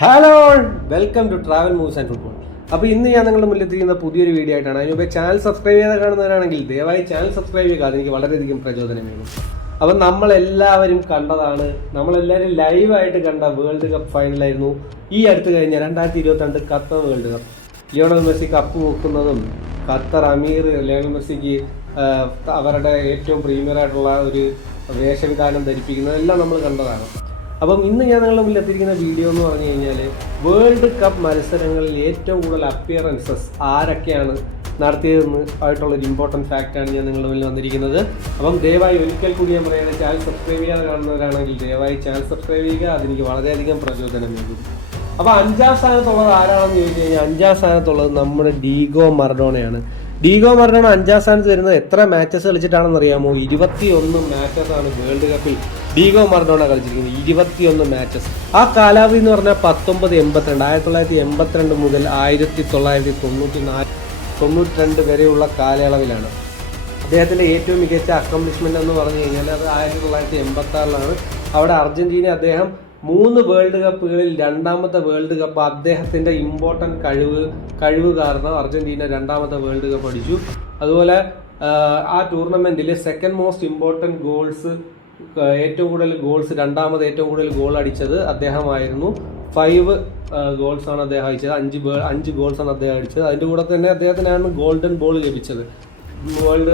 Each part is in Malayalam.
Hello, welcome to travel moves and football. അപ്പോൾ ഇന്ന് ഞാൻ നിങ്ങളുടെ മുന്നിലെത്തിക്കുന്ന പുതിയൊരു വീഡിയോ ആയിട്ടാണ്. അതിനുമുമ്പ് ചാനൽ സബ്സ്ക്രൈബ് ചെയ്ത് കാണുന്നവരാണെങ്കിൽ ദയവായി ചാനൽ സബ്സ്ക്രൈബ് ചെയ്യുക. അതെനിക്ക് വളരെയധികം പ്രചോദനമേകും. അപ്പം നമ്മളെല്ലാവരും കണ്ടതാണ്, നമ്മളെല്ലാവരും ലൈവായിട്ട് കണ്ട വേൾഡ് കപ്പ് ഫൈനലായിരുന്നു ഈ അടുത്ത് കഴിഞ്ഞ 2022 Qatar world cup. Lionel Messi cup മുക്കുന്നതും ഖത്തർ അമീർ ലിയോണൽ മെസ്സിക്ക് അവരുടെ ഏറ്റവും പ്രീമിയറായിട്ടുള്ള ഒരു വേഷവിധാനം ധരിപ്പിക്കുന്നതെല്ലാം എല്ലാം നമ്മൾ കണ്ടതാണ്. അപ്പം ഇന്ന് ഞാൻ നിങ്ങളുടെ മുന്നിൽ എത്തിയിരിക്കുന്ന വീഡിയോ എന്ന് പറഞ്ഞു കഴിഞ്ഞാൽ വേൾഡ് കപ്പ് മത്സരങ്ങളിൽ ഏറ്റവും കൂടുതൽ അപ്പിയറൻസസ് ആരൊക്കെയാണ് നടത്തിയതെന്ന് ആയിട്ടുള്ളൊരു ഇമ്പോർട്ടൻറ്റ് ഫാക്റ്റാണ് ഞാൻ നിങ്ങളുടെ മുന്നിൽ വന്നിരിക്കുന്നത്. അപ്പം ദയവായി ഒരിക്കൽ കൂടി ഞാൻ പറയുന്നത്, ചാനൽ സബ്സ്ക്രൈബ് ചെയ്യാതെ കാണുന്നവരാണെങ്കിൽ ദയവായി ചാനൽ സബ്സ്ക്രൈബ് ചെയ്യുക. അതെനിക്ക് വളരെയധികം പ്രചോദനം നൽകും. അപ്പോൾ 5ാം സ്ഥാനത്തുള്ളത് ആരാണെന്ന് ചോദിച്ചു കഴിഞ്ഞാൽ 5ാം സ്ഥാനത്തുള്ളത് നമ്മുടെ ഡീഗോ മറഡോണയാണ്. ഡീഗോ മറഡോണ 5ാം സ്ഥാനത്ത് വരുന്നത് എത്ര മാച്ചസ് കളിച്ചിട്ടാണെന്ന് അറിയാമോ? 21 മാച്ചസ് ആണ് വേൾഡ് കപ്പിൽ ഡീഗോ മറഡോണ കളിച്ചിരിക്കുന്നത്. 21 മാച്ചസ്. ആ കാലാവധി എന്ന് പറഞ്ഞാൽ 1982 മുതൽ 1992 വരെയുള്ള കാലയളവിലാണ്. അദ്ദേഹത്തിൻ്റെ ഏറ്റവും മികച്ച അക്കംപ്ലിഷ്മെൻ്റ് എന്ന് പറഞ്ഞു കഴിഞ്ഞാൽ അത് 1986 അവിടെ അർജന്റീന അദ്ദേഹം 3 വേൾഡ് കപ്പുകളിൽ 2ാമത്തെ വേൾഡ് കപ്പ് അദ്ദേഹത്തിൻ്റെ ഇമ്പോർട്ടൻറ്റ് കഴിവ് കാരണം അർജന്റീന 2ാമത്തെ വേൾഡ് കപ്പ് അടിച്ചു. അതുപോലെ ആ ടൂർണമെൻറ്റിൽ സെക്കൻഡ് മോസ്റ്റ് ഇമ്പോർട്ടൻറ്റ് ഗോൾസ്, ഏറ്റവും കൂടുതൽ ഗോൾസ്, 2ാമത് ഏറ്റവും കൂടുതൽ ഗോൾ അടിച്ചത് അദ്ദേഹമായിരുന്നു. 5 ഗോൾസാണ് അദ്ദേഹം അടിച്ചത്. 5 ഗോൾസാണ് അദ്ദേഹം അടിച്ചത്. അതിൻ്റെ കൂടെ തന്നെ അദ്ദേഹത്തിനാണ് ഗോൾഡൻ ബോൾ ലഭിച്ചത്. വേൾഡ്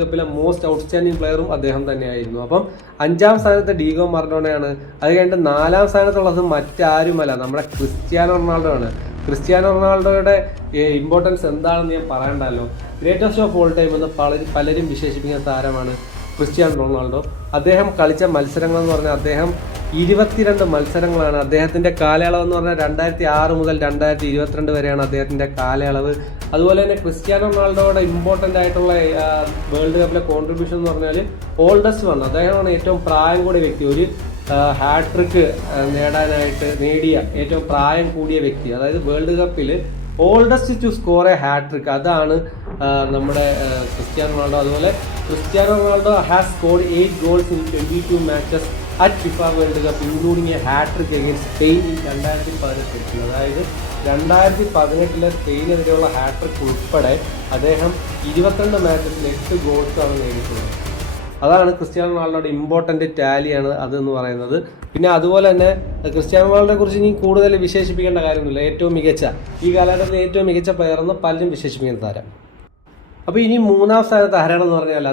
കപ്പിലെ മോസ്റ്റ് ഔട്ട്സ്റ്റാൻഡിങ് പ്ലെയറും അദ്ദേഹം തന്നെയായിരുന്നു. അപ്പം 5ാം സ്ഥാനത്ത് ഡീഗോ മറഡോണയാണ്. അത് കഴിഞ്ഞിട്ട് 4ാം സ്ഥാനത്തുള്ളത് മറ്റാരുമല്ല, നമ്മുടെ ക്രിസ്ത്യാനോ റൊണാൾഡോ ആണ്. ക്രിസ്ത്യാനോ റൊണാൾഡോയുടെ ഇമ്പോർട്ടൻസ് എന്താണെന്ന് ഞാൻ പറയണ്ടല്ലോ. ഗ്രേറ്റസ്റ്റ് ഓഫ് ഓൾ ടൈം എന്ന് പലരും വിശേഷിപ്പിക്കുന്ന താരമാണ് ക്രിസ്ത്യാനോ റൊണാൾഡോ. അദ്ദേഹം കളിച്ച മത്സരങ്ങൾ എന്ന് പറഞ്ഞാൽ അദ്ദേഹം 22 മത്സരങ്ങളാണ്. അദ്ദേഹത്തിൻ്റെ കാലയളവ് എന്ന് പറഞ്ഞാൽ 2006 മുതൽ 2022 വരെയാണ് അദ്ദേഹത്തിൻ്റെ കാലയളവ്. അതുപോലെ തന്നെ ക്രിസ്ത്യാനോ റൊണാൾഡോയുടെ ഇമ്പോർട്ടൻ്റ് ആയിട്ടുള്ള വേൾഡ് കപ്പിലെ കോൺട്രിബ്യൂഷൻ എന്ന് പറഞ്ഞാൽ ഓൾഡസ്റ്റ് വൺ, അദ്ദേഹമാണ് ഏറ്റവും പ്രായം കൂടിയ വ്യക്തി. ഒരു ഹാട്രിക്ക് നേടിയ ഏറ്റവും പ്രായം കൂടിയ വ്യക്തി, അതായത് വേൾഡ് കപ്പിൽ oldest to score a hat trick, അതാണ് നമ്മുടെ ക്രിസ്ത്യാനോ റൊണാൾഡോ. അതുപോലെ Cristiano Ronaldo has scored 8 goals in 22 matches at FIFA World Cup including a hat trick against Spain in 2018. അതായത് 2018 സ്പെയിനെതിരെയുള്ള ഹാട്രിക് ഉൾപ്പെടെ അദ്ദേഹം 22 മാച്ചസിൽ 8 ഗോൾസാണ് നേടിയിട്ടുള്ളത്. അതാണ് ക്രിസ്ത്യാനോ റൊണാൾഡോയുടെ ഇമ്പോർട്ടൻ്റ് ടാലിയാണ് അതെന്ന് പറയുന്നത്. പിന്നെ അതുപോലെ തന്നെ ക്രിസ്ത്യാനോ റൊണാൾഡോയെ കുറിച്ച് ഇനി കൂടുതൽ വിശേഷിപ്പിക്കേണ്ട കാര്യമൊന്നുമില്ല. ഏറ്റവും മികച്ച, ഈ കാലഘട്ടത്തിൽ ഏറ്റവും മികച്ച പ്ലെയർ എന്ന് പലരും വിശേഷിപ്പിക്കുന്ന താരം. അപ്പോൾ ഇനി 3ാം സ്ഥാനത്ത് ആരാണെന്ന് പറഞ്ഞാൽ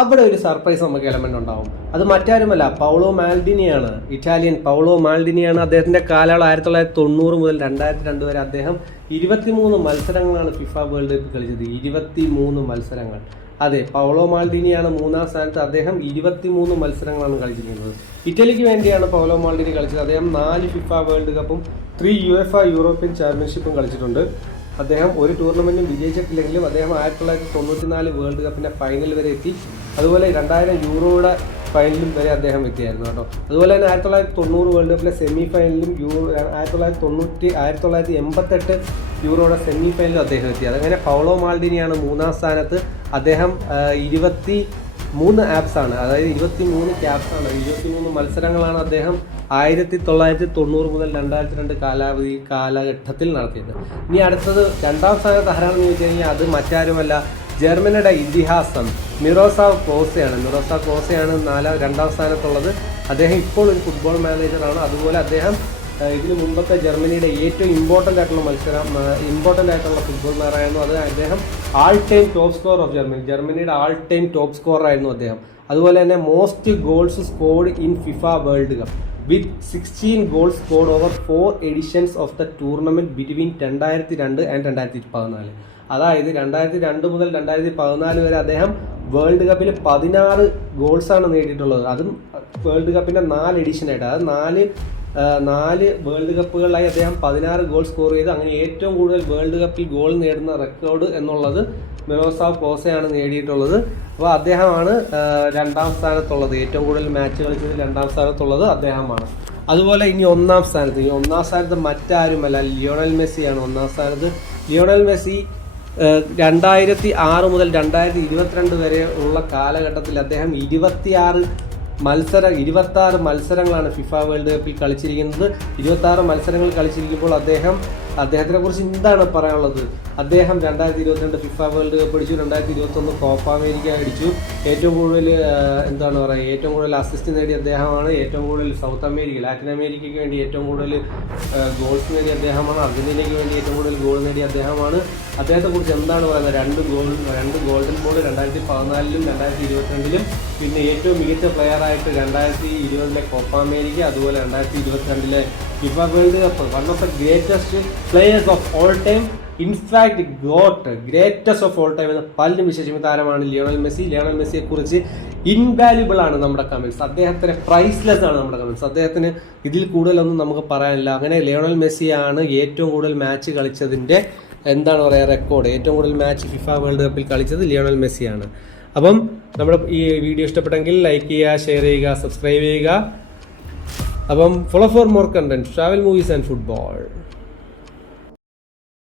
അവിടെ ഒരു സർപ്രൈസ് നമുക്ക് എലമെന്റ് ഉണ്ടാവും. അത് മറ്റാരുമല്ല, പൗളോ മാൽഡിനിയാണ്. ഇറ്റാലിയൻ പൗളോ മാൽഡിനിയാണ്. അദ്ദേഹത്തിന്റെ കാലയളവ് 1990 മുതൽ 2002 വരെ അദ്ദേഹം 23 മത്സരങ്ങളാണ് ഫിഫ വേൾഡ് കപ്പ് കളിച്ചത്. 23 മത്സരങ്ങൾ. അതെ, പൗളോ മാൽഡിനിയാണ് 3ാം സ്ഥാനത്ത്. അദ്ദേഹം 23 മത്സരങ്ങളാണ് കളിച്ചിരിക്കുന്നത്. ഇറ്റലിക്ക് വേണ്ടിയാണ് പൗളോ മാൽഡിനി കളിച്ചത്. അദ്ദേഹം 4 ഫിഫ വേൾഡ് കപ്പും 3 യുഎഫ യൂറോപ്യൻ ചാമ്പ്യൻഷിപ്പും കളിച്ചിട്ടുണ്ട്. അദ്ദേഹം ഒരു ടൂർണമെൻറ്റും വിജയിച്ചിട്ടില്ലെങ്കിലും അദ്ദേഹം 1994 വേൾഡ് കപ്പിൻ്റെ ഫൈനൽ വരെ എത്തി. അതുപോലെ 2000 യൂറോയുടെ ഫൈനലും വരെ അദ്ദേഹം എത്തിയായിരുന്നു കേട്ടോ. അതുപോലെ തന്നെ 1990 വേൾഡ് കപ്പിലെ സെമി ഫൈനലിലും 1988 യൂറോയുടെ സെമി ഫൈനലിലും അദ്ദേഹം എത്തി. അതങ്ങനെ പൗളോ മാൽഡിനിയാണ് 3ാം സ്ഥാനത്ത്. അദ്ദേഹം 23 ആപ്സാണ്, അതായത് 23 ക്യാപ്സാണ്, 23 മത്സരങ്ങളാണ് അദ്ദേഹം 1990 മുതൽ 2002 കാലഘട്ടത്തിൽ നടത്തിയത്. ഇനി അടുത്തത് 2ാം സ്ഥാനത്ത് ആരാണെന്ന് ചോദിച്ചു കഴിഞ്ഞാൽ അത് മറ്റാരുമല്ല, ജർമ്മനിയുടെ ഇതിഹാസം മിറോസ്ലാവ് ക്ലോസയാണ്. 2ാം സ്ഥാനത്തുള്ളത്. അദ്ദേഹം ഇപ്പോൾ ഒരു ഫുട്ബോൾ മാനേജറാണ്. അതുപോലെ അദ്ദേഹം ഇതിന് മുമ്പത്തെ ജർമ്മനിയുടെ ഏറ്റവും ഇമ്പോർട്ടൻ്റ് ആയിട്ടുള്ള ഫുട്ബോൾ പ്ലെയറായിരുന്നു. അത് അദ്ദേഹം all time top scorer of ജർമ്മനിയുടെ ആൾ ടൈം ടോപ്പ് സ്കോറർ ആയിരുന്നു അദ്ദേഹം. അതുപോലെ തന്നെ most goals scored in FIFA World cup with 16 goals scored over 4 editions of the tournament between 2002 and 2014. അതായത് 2002 മുതൽ 2014 വരെ അദ്ദേഹം വേൾഡ് കപ്പിൽ 16 ഗോൾസാണ് നേടിയിട്ടുള്ളത്. അതും വേൾഡ് കപ്പിൻ്റെ 4 എഡിഷനായിട്ട്, അതായത് 4 വേൾഡ് കപ്പുകളിലായി അദ്ദേഹം 16 ഗോൾ സ്കോർ ചെയ്ത് അങ്ങനെ ഏറ്റവും കൂടുതൽ വേൾഡ് കപ്പിൽ ഗോൾ നേടുന്ന റെക്കോർഡ് എന്നുള്ളത് മിറോസ്ലാവ് ക്ലോസയാണ് നേടിയിട്ടുള്ളത്. അപ്പോൾ അദ്ദേഹമാണ് 2ാം സ്ഥാനത്തുള്ളത്. ഏറ്റവും കൂടുതൽ മാച്ച് കളിച്ചത് 2ാം സ്ഥാനത്തുള്ളത് അദ്ദേഹമാണ്. അതുപോലെ ഇനി 1ാം സ്ഥാനത്ത് മറ്റാരുമല്ല, ലിയോണൽ മെസ്സിയാണ് 1ാം സ്ഥാനത്ത്. ലിയോണൽ മെസ്സി 2006 മുതൽ 2022 വരെ ഉള്ള കാലഘട്ടത്തിൽ അദ്ദേഹം 26 26 മത്സരങ്ങളാണ് ഫിഫ വേൾഡ് കപ്പിൽ കളിച്ചിരിക്കുന്നത്. 26 മത്സരങ്ങൾ കളിച്ചിരിക്കുമ്പോൾ അദ്ദേഹത്തിനെ കുറിച്ച് എന്താണ് പറയാനുള്ളത്? അദ്ദേഹം 2022 ഫിഫ വേൾഡ് കപ്പ് അടിച്ചു, 2021 കോപ്പ അമേരിക്ക അടിച്ചു. ഏറ്റവും കൂടുതൽ അസിസ്റ്റ് നേടിയ അദ്ദേഹമാണ്. ഏറ്റവും കൂടുതൽ സൗത്ത് അമേരിക്ക, ലാറ്റിൻ അമേരിക്കയ്ക്ക് വേണ്ടി ഏറ്റവും കൂടുതൽ ഗോൾസ് നേടിയ അദ്ദേഹമാണ്. അർജന്റീനയ്ക്ക് വേണ്ടി ഏറ്റവും കൂടുതൽ ഗോൾ നേടിയ അദ്ദേഹമാണ്. അദ്ദേഹത്തെക്കുറിച്ച് എന്താണ് പറയുന്നത്? 2 ഗോൾഡൻ ബോൾ 2014-ലും 2022-ലും, പിന്നെ ഏറ്റവും മികച്ച പ്ലെയറായിട്ട് 2020 കോപ്പ അമേരിക്ക, അതുപോലെ 2022 FIFA World cup. One of the greatest players of all time, in fact greatest of all time എന്ന് പലരും വിശേഷിപ്പിച്ച താരമാണ് ലിയോണൽ മെസ്സി. ലിയോണൽ മെസ്സിയെ കുറിച്ച് ഇൻവാല്യുബിൾ ആണ് നമ്മുടെ കമന്റ്സ്, അദ്ദേഹത്തിന് പ്രൈസ്ലെസ് ആണ് നമ്മുടെ കമന്റ്സ്. അദ്ദേഹത്തിന് ഇതിൽ കൂടുതലൊന്നും നമുക്ക് പറയാനില്ല. അങ്ങനെ ലിയോണൽ മെസ്സിയാണ് ഏറ്റവും കൂടുതൽ മാച്ച് കളിച്ചതിൻ്റെ റെക്കോർഡ്. ഏറ്റവും കൂടുതൽ മാച്ച് ഫിഫ വേൾഡ് കപ്പിൽ കളിച്ചത് ലിയോണൽ മെസ്സിയാണ്. അപ്പം നമ്മുടെ ഈ വീഡിയോ ഇഷ്ടപ്പെട്ടെങ്കിൽ ലൈക്ക് ചെയ്യുക, ഷെയർ ചെയ്യുക, സബ്സ്ക്രൈബ് ചെയ്യുക. അപ്പം follow for more content, travel, movies and football.